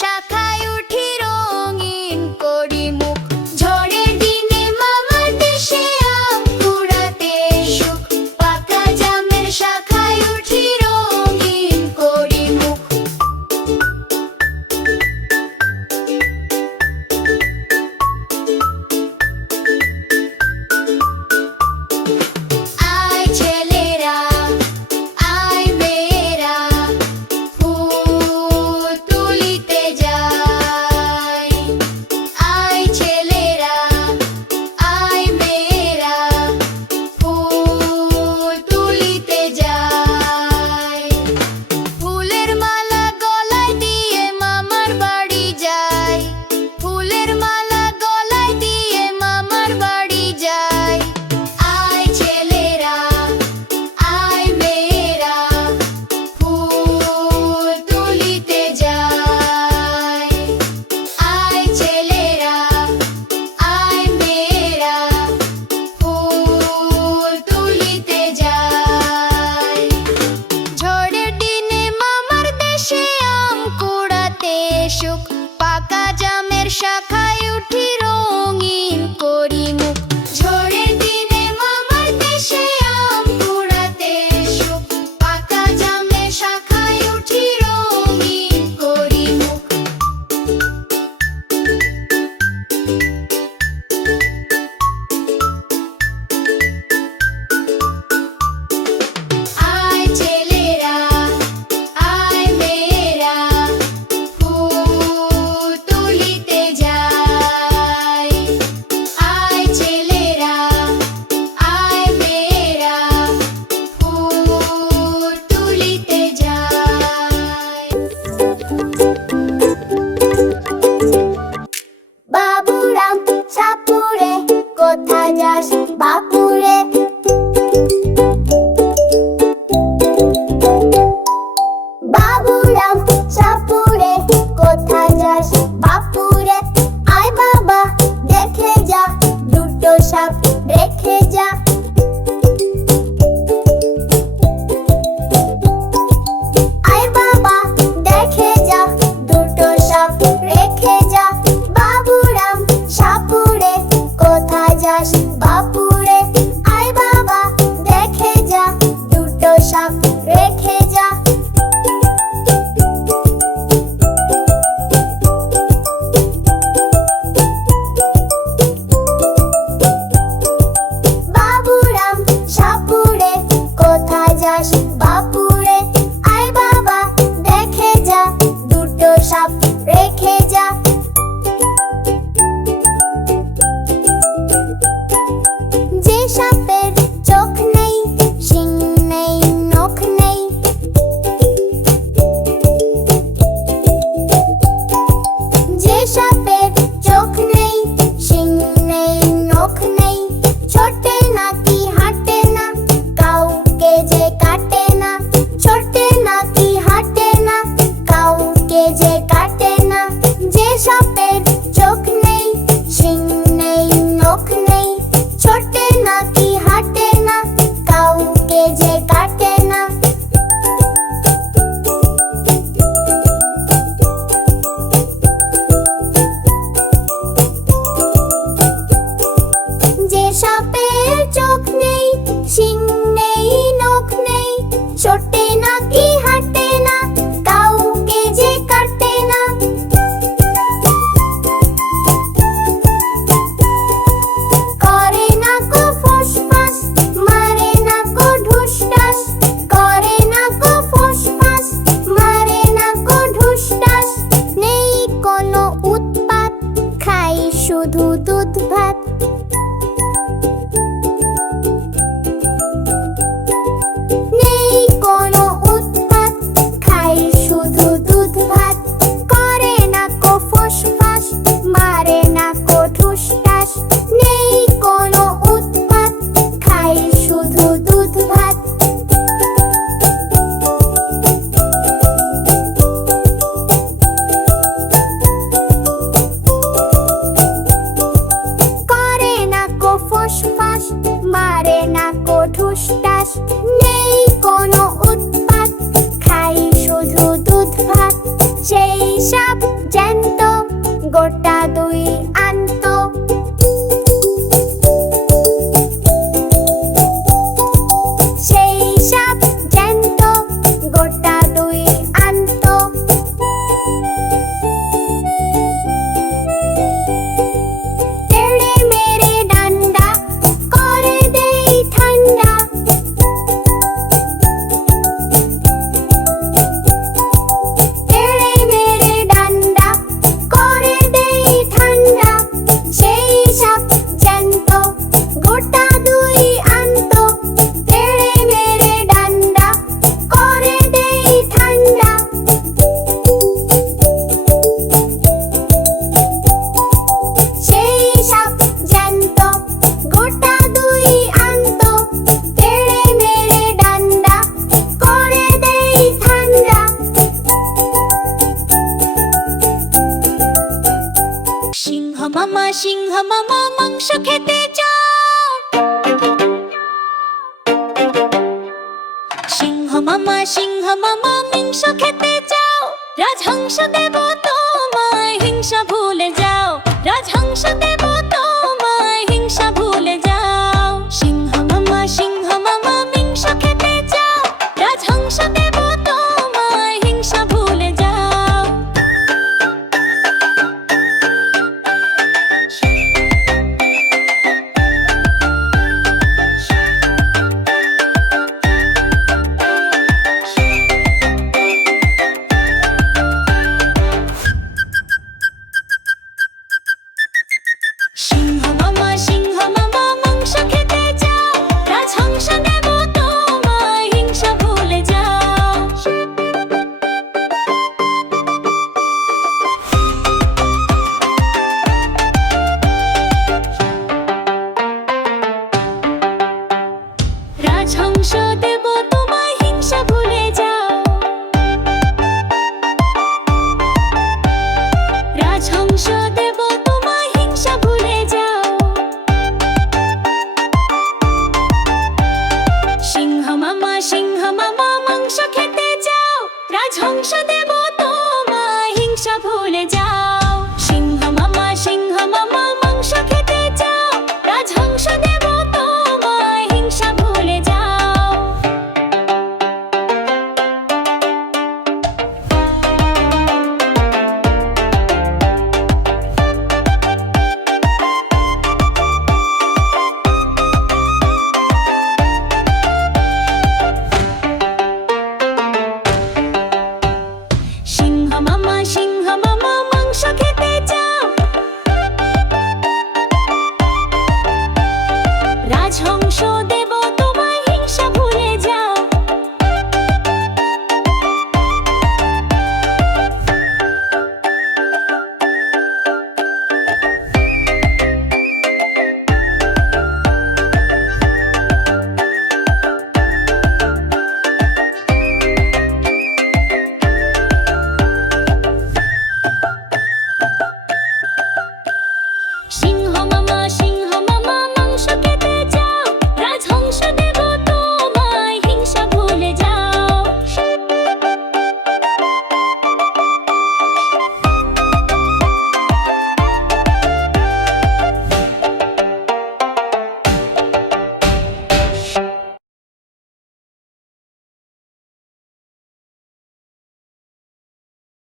শাখায় উঠি রঙিন করি মুখ। ঝড়ের দিনে মামার দেশে আম কুড়াতে সুখ। পাকা জামের শাখায় উঠি রঙিন করি মুখ। আয় ছেলেরা আয় মেয়েরা ফুল তুলিতে যাই। আয় ছেলেরা আয় মেয়েরা ফুল তুলিতে যাই। ফুলের মালা গলায় দিয়ে মামার বাড়ি যাই। ফুলের মালা গলায় দিয়ে মামার বাড়ি যাই। আয় ছেলেরা আয় মেয়েরা ফুল তুলিতে যাই। আয় ছেলেরা আয় মেয়েরা ফুল তুলিতে যাই। ঝড়ের দিনে মামার দেশে আম কুড়াতে সুখ। পাকা জামের শাখায় উঠি রঙিন করি মুখ। ঝড়ের দিনে মামার দেশে আম কুড়াতে সুখ। পাকা জামের শাখায় উঠি রঙিন করি মুখ। আয় ছেলেরা আয় মেয়েরা ফুল তুলিতে যাই। আয় ছেলেরা আয় মেয়েরা ফুল তুলিতে যাই। বাবুরাম সাপুরে কোথা যাস বাপুরে। বাবুরাম সাপুরে কোথা যাস বাপুরে। আয় বাবা দেখে যা দুটো সাপ রেখে যা। আয় বাবা দেখে যা দুটো সাপ রেখে যা। বাবুরাম সাপুরে কোথা যাস বাপুরে। আয় বাবা দেখে যা দুটো সাপ রেখে যা। বাবুরাম সাপুরে কোথা যাস বাপুরে। আয় বাবা দেখে যা দুটো সাপ রেখে যা। যে সাপের চোখ নেই শিং নেই নখ নেই। যে সাপের চোখ নেই শিং নেই নখ নেই। ছোটে নাকি হাঁটে না কাউকে যে কাটে না। ছোটে নাকি হাঁটে না কাউকে যে কাটে না। যে সাপের চোখ নেই শিং নেই নখ নেই। ছোটে নাকি হাঁটে না কাউকে যে কাটে না। যে সাপের চোখ নেই শিং নেই নখ নেই। ছোটে নাকি হাঁটে না কাউকে যে কাটে না। করে না কো ফুসফাস মারে না কো ঢুসটাস। করে না কো ফুসফাস মারে না কো ঢুসটাস। নেই কোনো উৎপাত খাই শুধু দুধ ভাত। নেই কোনো উৎপাত খাই শুধু দুধ ভাত। করে না কো ফুসফাস মারে না কো ঠুসটাস। নেই কোনো উৎপাত খাই শুধু দুধ ভাত। করে না কো ফুসফাস মারে না কো ঠুসটাস। নেই কোনো উৎপাত খাই শুধু দুধ ভাত। সেই সাপ সিংহ মামা মাংস খেতে চাও। সিংহ মামা মাংস খেতে চাও। রাজহংস দেব তোমায় হিংসা ভুলে যাও। রাজহংস দেব তোমায় হিংসা ভুলে যাও। সিংহ মামা মাংস খেতে চাও। রাজহংস দেব তোমায় হিংসা ভুলে যাও। সিংহ মামা মাংস খেতে চাও। রাজহংস দেব তোমায় হিংসা ভুলে যাও। রাজহংস দেব তোমায় হিংসা ভুলে যাও। রাজহংস দেব তোমায় হিংসা ভুলে যাও। সিংহ মামা মাংস খেতে চাও। রাজহংস দেব তোমায় হিংসা ভুলে যাও। সিংহ মামা মাংস খেতে চাও। রাজহংস দেব তোমায় হিংসা ভুলে যাও। সিংহ মামা